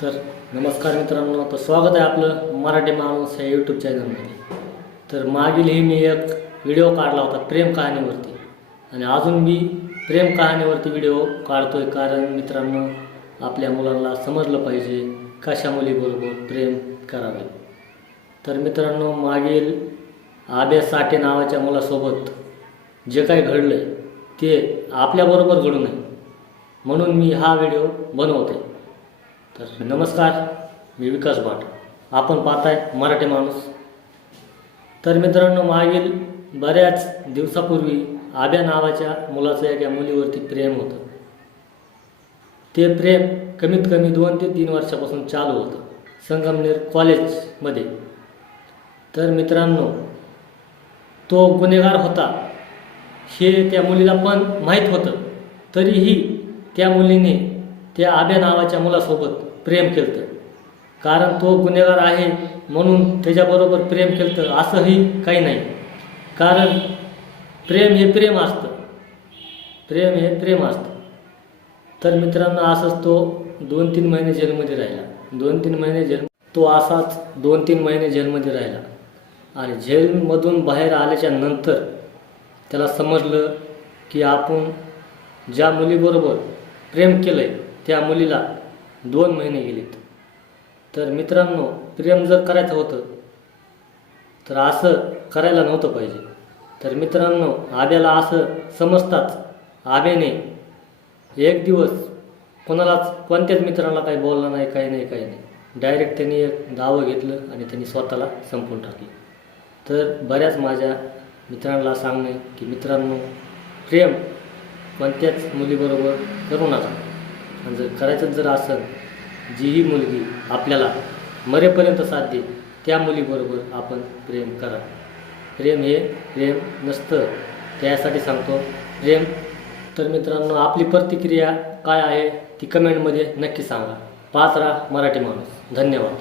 तर नमस्कार मित्रांनो तर स्वागत आहे आपलं मराठी माणूस या यूट्यूब चॅनलमध्ये तर मागीलही मी एक व्हिडिओ काढला होता प्रेम कहाणीवरती. आणि अजून मी प्रेम कहाणीवरती व्हिडिओ काढतो आहे कारण मित्रांनो आपल्या मुलांना समजलं पाहिजे कशा मुलीबरोबर प्रेम करावे. तर मित्रांनो मागील आबे साठे नावाच्या मुलासोबत जे काही घडलं ते आपल्याबरोबर घडू नये. म्हणून मी हा व्हिडिओ बनवते तर नमस्कार मी विकास भाट. आपण पाहताय मराठी माणूस. तर मित्रांनो मागील बऱ्याच दिवसापूर्वी आब्या नावाच्या मुलाचं एका मुलीवरती प्रेम होतं. ते प्रेम कमीत कमी दोन ते तीन वर्षापासून चालू होतं संगमनेर कॉलेजमध्ये. तर मित्रांनो तो गुन्हेगार होता. हे त्या मुलीला पण माहीत होतं. तरीही त्या मुलीने त्या आब्या नावाच्या मुलासोबत प्रेम केलं कारण तो गुन्हेगार आहे म्हणून त्याच्याबरोबर प्रेम केलं असंही काही नाही. कारण प्रेम हे प्रेम असतं. प्रेम हे प्रेम असतं. तर मित्रांनो असंच तो दोन तीन महिने जेलमध्ये राहिला. दोन तीन महिने जेल तो असाच दोन तीन महिने जेलमध्ये राहिला. आणि जेलमधून बाहेर आल्याच्यानंतर त्याला समजलं की आपण ज्या मुलीबरोबर प्रेम केलं आहे त्या मुलीला दोन महिने गेलेत. तर मित्रांनो प्रेम जर करायचं होतं तर असं करायला नव्हतं पाहिजे. तर मित्रांनो आब्याला असं समजताच आब्याने एक दिवस कोणालाच कोणत्याच मित्राला काही बोलला नाही काही नाही काही नाही. डायरेक्ट त्यांनी एक दावं घेतलं आणि त्यांनी स्वतःला संपवून टाकलं. तर बऱ्याच माझ्या मित्रांना सांगणे की मित्रांनो प्रेम कोणत्याच मुलीबरोबर करू नका. आणि जर करायचं जर असेल जी ही मुलगी आपल्याला मरेपर्यंत साथ देईल त्या मुलीबरोबर आपण प्रेम करा. प्रेम हे प्रेम नसतं. त्यासाठी सांगतो प्रेम तर मित्रांनो आपली प्रतिक्रिया काय आहे ती कमेंटमध्ये नक्की सांगा. पाच राहा मराठी माणूस. धन्यवाद.